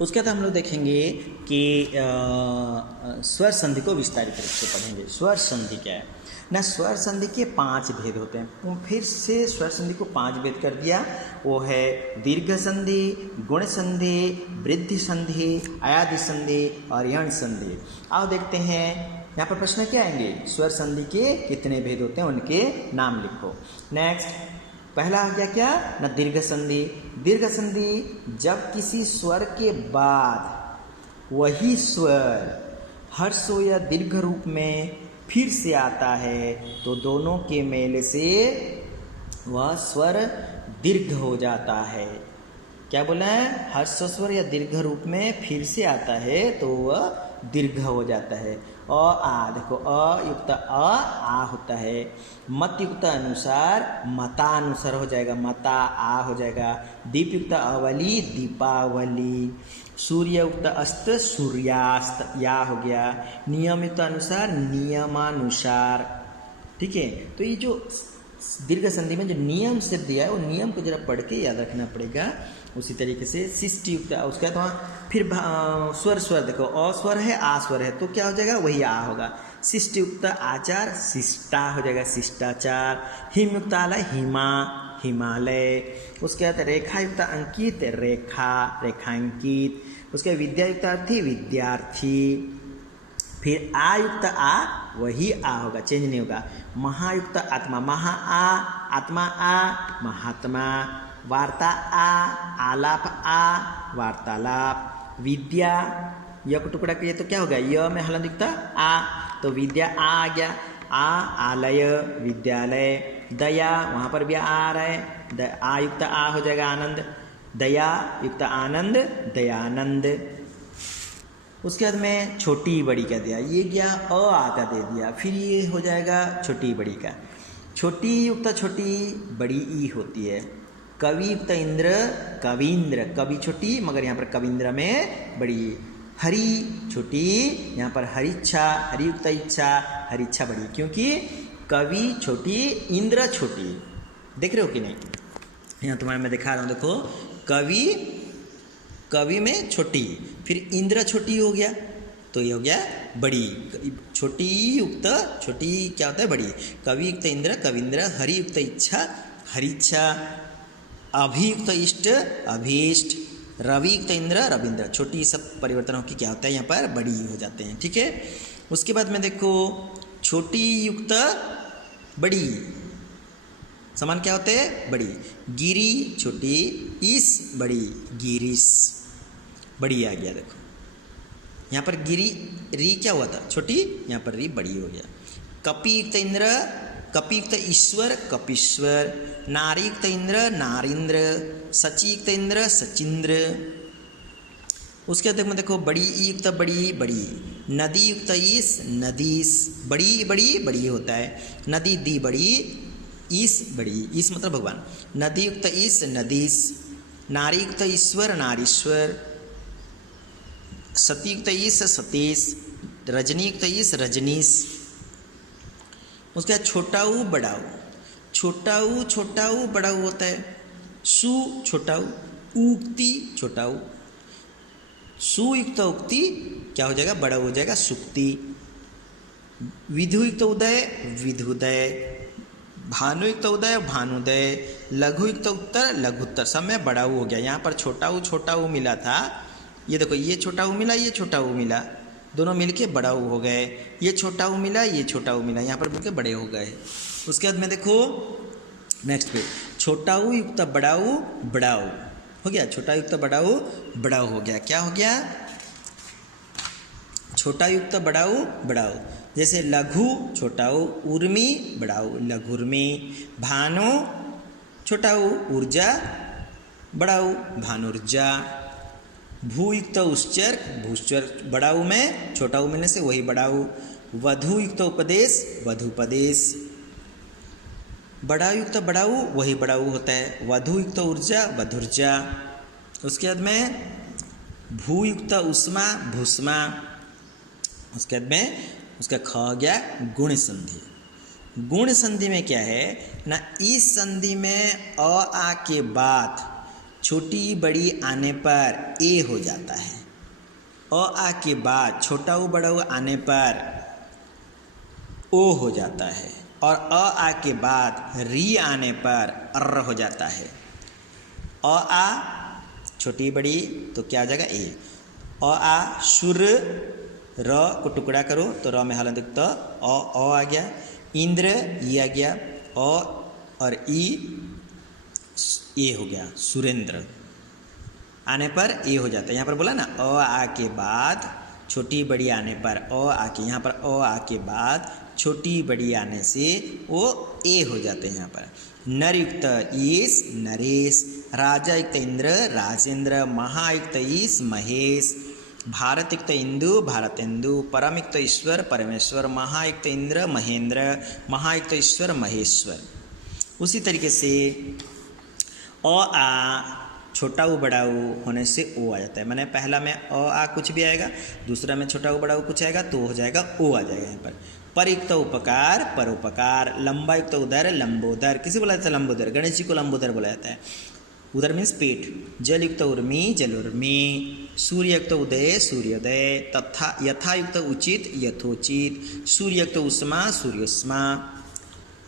उसके बाद हम लोग देखेंगे कि स्वर संधि को विस्तारित रूप से पढ़ेंगे। स्वर संधि क्या है ना, स्वर संधि के 5 भेद होते हैं। फिर से स्वर संधि को 5 भेद कर दिया। वो है दीर्घ संधि, गुण संधि, वृद्धि संधि, अयादि संधि और यण संधि। आओ देखते हैं यहाँ पर प्रश्न क्या आएंगे, स्वर संधि के कितने भेद होते हैं उनके नाम लिखो। नेक्स्ट पहला आ गया क्या ना, दीर्घ संधि। दीर्घ संधि जब किसी स्वर के बाद वही स्वर हर्ष या दीर्घ रूप में फिर से आता है तो दोनों के मेल से वह स्वर दीर्घ हो जाता है। क्या बोला है, हर्ष स्वर या दीर्घ रूप में फिर से आता है तो वह दीर्घ हो जाता है। अ आ देखो, अ युक्त आ होता है। मत युक्त अनुसार मतानुसार हो जाएगा, मता आ हो जाएगा। दीप युक्त अवली दीपावली। सूर्य युक्त अस्त सूर्यास्त या हो गया। नियम युक्त अनुसार नियमानुसार। ठीक है, तो ये जो दीर्घ संधि में जो नियम शब्द दिया है वो नियम को जरा पढ़ के याद रखना पड़ेगा। उसी तरीके से शिष्ट युक्त, उसका तो फिर स्वर स्वर देखो, अ स्वर है आ स्वर है तो क्या हो जाएगा, वही आ होगा। शिष्ट युक्त आचार शिष्टा हो जाएगा, शिष्टाचार। हिम युक्त आलय हिमा हिमालय। उसके बाद रेखा युक्त अंकित रेखा रेखांकित। उसके विद्या युक्त अर्थी विद्यार्थी। फिर आ युक्त आ वही आ होगा, चेंज नहीं होगा। महायुक्त आत्मा महा आ आत्मा आ महात्मा। वार्ता आ आलाप आ वार्तालाप। विद्या य को टुकड़ा किए तो क्या होगा, य में हलन युक्त आ तो विद्या आ गया। आ आलय विद्यालय। दया वहाँ पर भी आ रहा है, आ युक्त आ हो जाएगा आनंद। दया युक्त आनंद दयानंद। उसके बाद में छोटी बड़ी का दिया, ये गया अ आ का दे दिया, फिर ये हो जाएगा छोटी बड़ी का। छोटी युक्त छोटी बड़ी ई होती है। कवि युक्त इंद्र कविंद्र, कवि छोटी मगर यहाँ पर कविंद्र में बड़ी। हरि छोटी, यहाँ पर हरिच्छा हरियुक्त इच्छा हरिच्छा बड़ी, क्योंकि कवि छोटी इंद्र छोटी। देख रहे हो कि नहीं, यहाँ तुम्हारे मैं दिखा रहा हूँ, देखो कवि कवि में छोटी, फिर इंद्र छोटी हो गया तो ये हो गया बड़ी। छोटी युक्त छोटी क्या होता है, बड़ी। कवि युक्त इंद्र कविंद्र। हरि युक्त इच्छा हरिच्छा। अभियुक्त इष्ट अभीष्ट। रवि युक्त इंद्र रविंद्र। छोटी सब परिवर्तन होकर क्या होता है, यहाँ पर बड़ी हो जाते हैं। ठीक है, उसके बाद में देखो छोटी युक्त बड़ी समान क्या होते हैं, बड़ी। गिरी छोटी इस बड़ी गिरीश बड़ी आ गया। देखो यहाँ पर गिरी री क्या हुआ था, छोटी, यहाँ पर री बड़ी हो गया। कपि युक्त इंद्र कपि युक्त ईश्वर कपीश्वर। नारी युक्त इंद्र नारींद्र। सची युक्त इंद्र सचिंद्र। उसके बाद देखो बड़ी युक्त बड़ी बड़ी। नदी युक्त ईस नदीस। बड़ी बड़ी बड़ी होता है। नदी दी बड़ी ईस बड़ी, ईस मतलब भगवान। नदी युक्त ईस नदीस। नारी युक्त ईश्वर नारीश्वर। सती युक्त ईस सतीश। रजनी युक्त ईस रजनीश। उसके बाद छोटा ऊ बड़ा ऊ। छोटा ऊ बड़ा ऊ होता है। सु छोटा ऊ, उक्ति छोटा ऊ। सुयुक्त उक्ति क्या हो जाएगा, बड़ा हो जाएगा सुक्ति। विधुयुक्त उदय विधुदय। भानुयुक्त उदय भानुदय। लघुयुक्त उत्तर लघुत्तर। सब में बड़ा ऊ हो गया। यहाँ पर छोटा ऊ मिला था, ये देखो ये छोटा ऊ मिला ये छोटा ऊ मिला, दोनों मिलके बड़ा ऊ हो गए। ये छोटा ऊ मिला ये छोटा ऊ मिला, यहाँ पर मिलके बड़े हो गए। उसके बाद में देखो नेक्स्ट पे छोटा ऊ युक्त बड़ा ऊ हो गया। छोटा युक्त बड़ा ऊ हो गया। क्या हो गया, छोटा युक्त बड़ा ऊ। जैसे लघु छोटा ऊ, उर्मी बड़ा ऊ लघुर्मी। भानु छोटा ऊ, ऊर्जा बड़ा ऊ भानुर्जा। भूयुक्त उच्चर भूश्चर, बड़ा ऊ में छोटा ऊ मिलने से वही बड़ा ऊ। वधु युक्त उपदेश वधुपदेश। बड़ा युक्त बड़ा ऊ वही बड़ा ऊ होता है। वधु युक्त ऊर्जा वधुर्जा। उसके बाद में भूयुक्त उष्मा भूष्मा। उसके बाद में उसका ख गया गुण संधि। गुण संधि में क्या है ना, इस संधि में अ आ के बाद छोटी बड़ी आने पर ए हो जाता है। अ आ के बाद छोटा ऊ बड़ा ऊ आने पर ओ हो जाता है, और अ आ के बाद री आने पर अर्र हो जाता है। अ आ छोटी बड़ी तो क्या हो जाएगा ए। अ आ सुर, र को टुकड़ा करो तो र में हलंत तो अ आ गया। इंद्र ई आ गया, अ और ई ए हो गया, सुरेंद्र आने पर ए हो जाता है। यहाँ पर बोला ना अ आ के बाद छोटी बड़ी आने पर अ आ के, यहाँ पर अ आ के बाद छोटी बड़ी आने से वो ए हो जाते हैं। यहाँ पर नरयुक्त ईस नरेश, राजायुक्त इंद्र राजेंद्र, महायुक्त ईस महेश, भारतयुक्त इंदु भारतेंदु, परमयुक्त ईश्वर परमेश्वर, महायुक्त इंद्र महेंद्र, महायुक्त ईश्वर महेश्वर। उसी तरीके से अ आ छोटा ऊ बड़ा ऊ होने से ओ आ जाता है। मैंने पहला में अ आ कुछ भी आएगा, दूसरा में छोटा ऊ बड़ा ऊ कुछ आएगा तो हो जाएगा ओ आ जाएगा। यहाँ पर परयुक्त उपकार परोपकार, लंबायुक्त उदर लंबोदर, किसे बोला जाता है लंबोदर, गणेश जी को लंबोदर बोला जाता है। उदर मीन्स पेट। जलयुक्त उर्मी जलुर्मी, सूर्ययुक्त उदय सूर्योदय, तथा यथायुक्त उचित यथोचित, सूर्ययुक्त उष्मा सूर्योष्मा।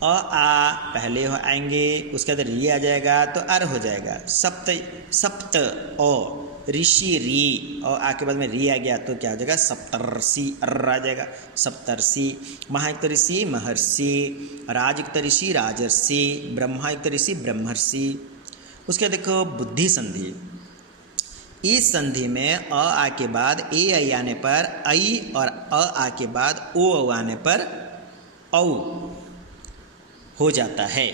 अ आ पहले आएंगे, उसके बाद री आ जाएगा तो अर हो जाएगा। सप्त ओ ऋषि री, और आ के बाद में री आ गया तो क्या हो जाएगा सप्तर्षि, अर्र आ जाएगा सप्तर्षि। महायुक्त ऋषि महर्षि, राजयुक्त ऋषि राजर्षि, ब्रह्मायुक्त ऋषि ब्रह्मर्षि। उसके बाद देखो बुद्धि संधि। इस संधि में अ आ के बाद ए आई आने पर आई, और अ आ के बाद ओ आने पर औ हो जाता है।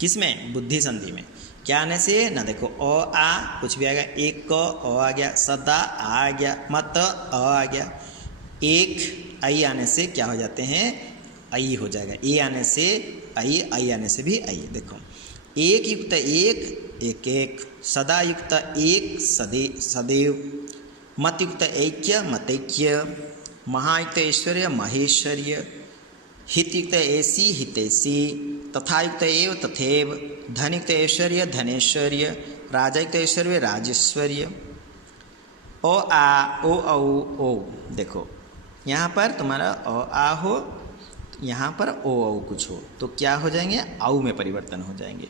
किसमें? बुद्धि संधि में। क्या आने से ना, देखो अ आ कुछ भी आ गया, एक क अ आ गया, सदा आ गया, मत अ आ गया। एक आई आने से क्या हो जाते हैं, आई हो जाएगा। ए आने से आई, आई आने से भी आई। देखो एक युक्त एक एक एक, सदा युक्त एक सदे सदैव, मत युक्त ऐक्य मतैक्य, महायुक्त ऐश्वर्य महेश्वर्य, हितयुक्त ऐसी हितैषी, तथायुक्त एव तथैव, धनयुक्त ऐश्वर्य धनेश्वर्य, राजायुक्त ऐश्वर्य राजेश्वर्य। ओ आ ओ औ ओ, देखो यहाँ पर तुम्हारा अ आ हो, यहाँ पर ओ औ कुछ हो तो क्या हो जाएंगे, औ में परिवर्तन हो जाएंगे।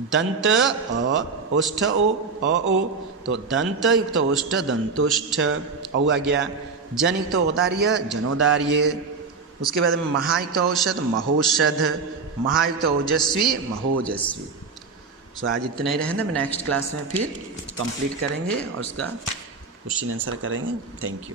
दंत अ ओष्ठ ओ अ ओ, तो दंत युक्त ओष्ठ दंतोष्ठ औ आ गया। जन युक्त औदार्य जनोदार्य, उसके बाद में महायुक्त औषध महोषध, महायुक्त ओजस्वी महोजस्वी। सो आज इतना ही रहना, मैं नेक्स्ट क्लास में फिर कंप्लीट करेंगे और उसका क्वेश्चन आंसर करेंगे। Thank you.